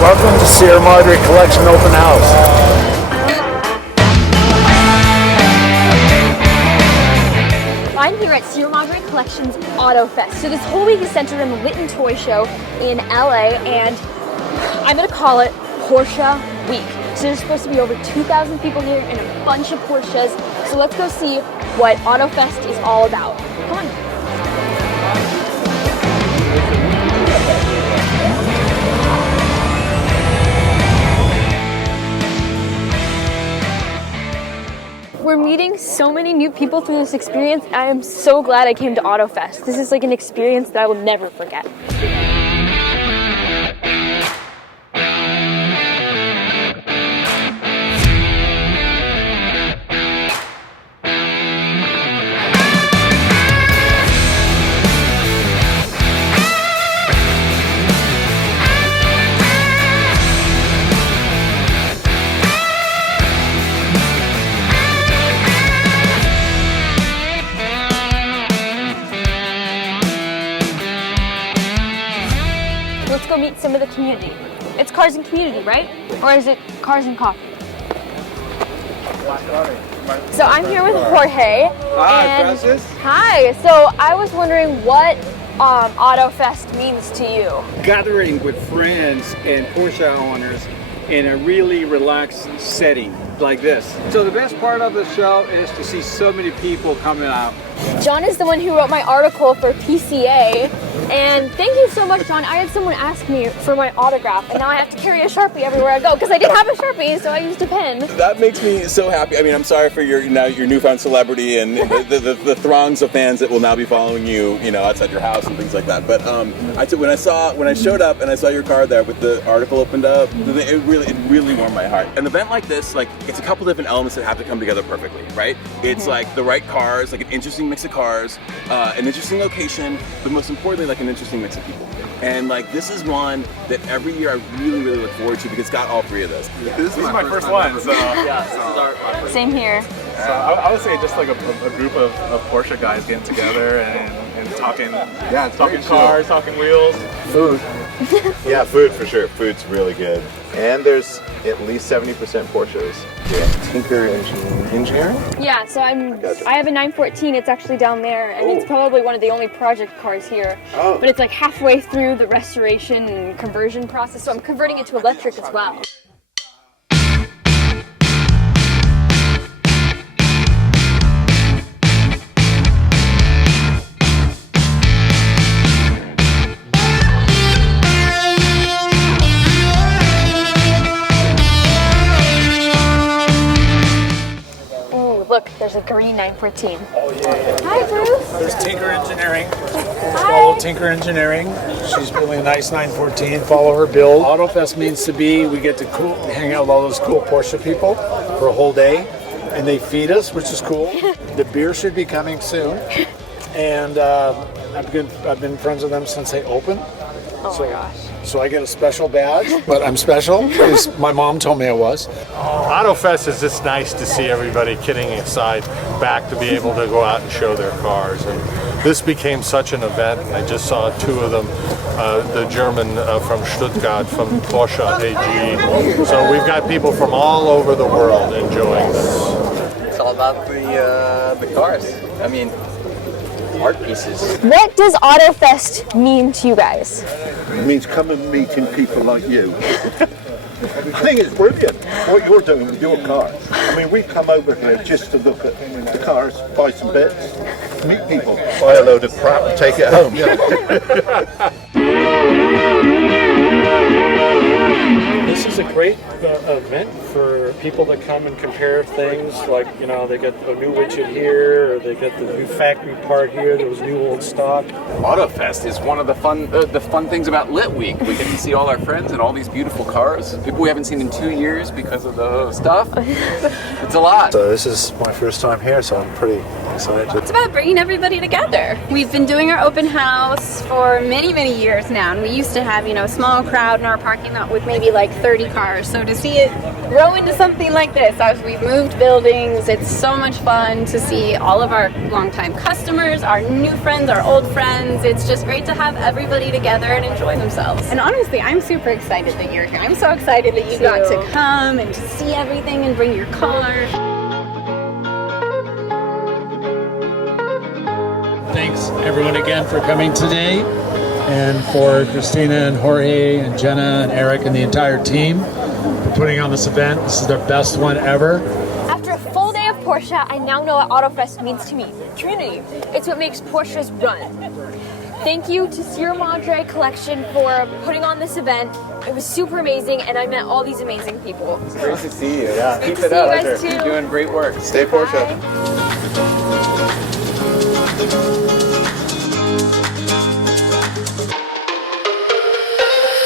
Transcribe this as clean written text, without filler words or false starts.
Welcome to Sierra Madre Collection Open House. I'm here at Sierra Madre Collection's AutoFest. So this whole week is centered on the Lytton Toy Show in LA, and I'm gonna call it Porsche Week. So there's supposed to be over 2,000 people here and a bunch of Porsches. So let's go see what AutoFest is all about. Come on. We're meeting so many new people through this experience. I am so glad I came to AutoFest. This is like an experience that I will never forget. Let's go meet some of the community. It's Cars and Community, right? Or is it Cars and Coffee? So I'm here with Jorge. Hi, Frances. Hi. So I was wondering what AutoFest means to you. Gathering with friends and Porsche owners in a really relaxed setting like this. So the best part of the show is to see so many people coming out. John is the one who wrote my article for PCA. And thank you so much, John. I had someone ask me for my autograph, and now I have to carry a Sharpie everywhere I go because I didn't have a Sharpie, so I used a pen. That makes me so happy. I mean, I'm sorry for your newfound celebrity and the throngs of fans that will now be following you, outside your house and things like that. But when I showed up and I saw your car there with the article opened up, it really warmed my heart. An event like this, it's a couple different elements that have to come together perfectly, right? It's like the right cars, like an interesting mix of cars, an interesting location, but most importantly, an interesting mix of people. And this is one that every year I really look forward to because it's got all three of those. This is my first one, so yeah, this is our first Same here. So I would say just like a group of Porsche guys getting together and talking, talking cars, talking wheels. Food. Yeah, food for sure. Food's really good. And there's at least 70% Porsches. Yeah. Engineering? Yeah, so I have a 914. It's actually down there, and it's probably one of the only project cars here. Oh. But it's halfway through the restoration and conversion process, so I'm converting it to electric as well. Look, there's a green 914. Oh yeah. Hi, Bruce. There's Tinker Engineering. Hi. Follow Tinker Engineering. She's building a nice 914. Follow her build. AutoFest means to be, we get to hang out with all those cool Porsche people for a whole day, and they feed us, which is cool. The beer should be coming soon, and I've been friends with them since they opened. Oh my gosh. So I get a special badge, but I'm special because my mom told me I was. AutoFest is just nice to see everybody kidding aside back to be able to go out and show their cars. And this became such an event, and I just saw two of them, the German from Stuttgart, from Porsche AG. So we've got people from all over the world enjoying this. It's all about the cars. I mean, art pieces. What does AutoFest mean to you guys? It means come and meeting people like you. I think it's brilliant what you're doing with your cars. I mean, we come over here just to look at the cars, buy some bits, meet people. Buy a load of crap and take it home. This is a great event for people to come and compare things. They get a new widget here, or they get the new factory part here. There was new old stock. AutoFest is one of the fun things about Lit Week. We get to see all our friends and all these beautiful cars. People we haven't seen in 2 years because of the stuff. It's a lot. So this is my first time here, so I'm pretty Excellent. It's about bringing everybody together. We've been doing our open house for many, many years now, and we used to have, a small crowd in our parking lot with maybe like 30 cars. So to see it grow into something like this, as we've moved buildings, it's so much fun to see all of our longtime customers, our new friends, our old friends. It's just great to have everybody together and enjoy themselves. And honestly, I'm super excited that you're here. I'm so excited that you got to come and to see everything and bring your cars. Thanks everyone again for coming today, and for Christina and Jorge and Jenna and Eric and the entire team for putting on this event. This is their best one ever. After a full day of Porsche, I now know what AutoFest means to me. Community. It's what makes Porsches run. Thank you to Sierra Madre Collection for putting on this event. It was super amazing, and I met all these amazing people. It's great to see you. Yeah. Keep Good it to see up. you guys too. You're doing great work. Stay Porsche. Bye.